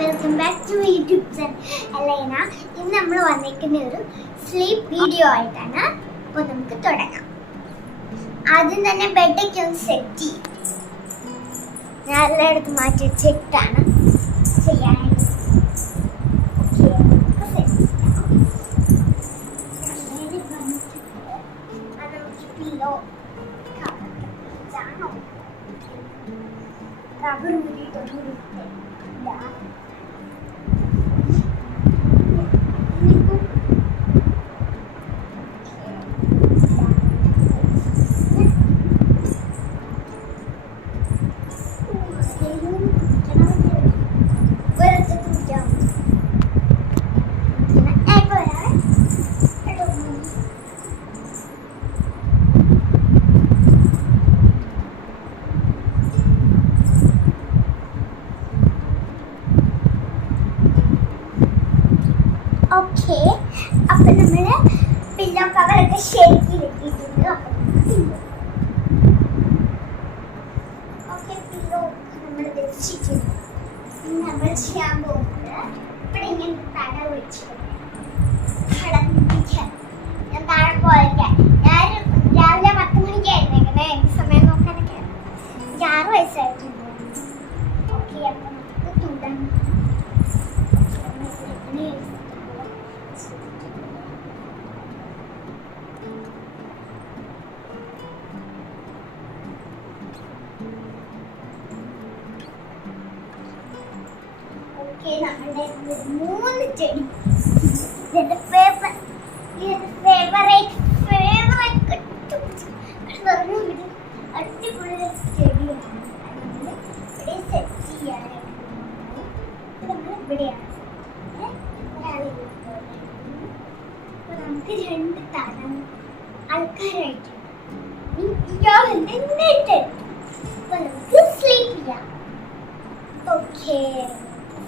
Welcome back to YouTube channel Alaina ഇന്ന് നമ്മൾ വന്നിരിക്കുന്ന ഒരു സ്ലീപ്പ് വീഡിയോ ആയിട്ടാണ് അപ്പോൾ നമുക്ക് തുടങ്ങാം. ആദ്യം തന്നെ ബെഡൊക്കെ ഒന്ന് സെറ്റ് ചെയ്യും. ഞാൻ എല്ലായിടത്തും മാറ്റി വെച്ചിട്ടാണ് ചെയ്യാനായിട്ട് Okay, നമുക്ക് set ചെയ്യാം. അങ്ങനെ വന്നിട്ട് അത് നമുക്ക് pillow cover ഇതാണോ? Rubber okay. അപ്പൊ നമ്മൾ പില്ലോ കവറൊക്കെ ശരിക്കും വെട്ടിയിട്ടുണ്ട് അപ്പൊ ഓക്കെ പില്ലോ നമ്മൾ വെച്ചിട്ടുണ്ട്. നമ്മൾ ചെയ്യാൻ പോകുന്നത് ഇവിടെ ഇങ്ങനെ തട വെച്ചിട്ടുണ്ട് ഞാൻ താഴെ പോയേക്കാൻ ഞാൻ രാവിലെ പത്ത് മണിക്കായിരുന്നു എങ്ങനെ എനിക്ക് സമയം നോക്കാനൊക്കെ ആറ് വയസ്സായിട്ടുണ്ട് ഓക്കെ നമ്മുടെ മൂന്ന് ചെടി. ഇതിന്റെ ഫേവർ ഇതിന്റെ ഫേവറേറ്റ് ഫേവറേറ്റ് അടിപൊളി ചെടിയാണ്. ഇവിടെ സെറ്റ് ചെയ്യാനായിട്ട് നമ്മൾ ഇവിടെയാണ്. നമുക്ക് രണ്ട് തരം ആൾക്കാരായിട്ടുണ്ട് ഇനി ഇയാൾ എന്നിട്ട് അപ്പൊ നമുക്ക് സ്ലീപ്പ് ചെയ്യാം. ഓക്കെ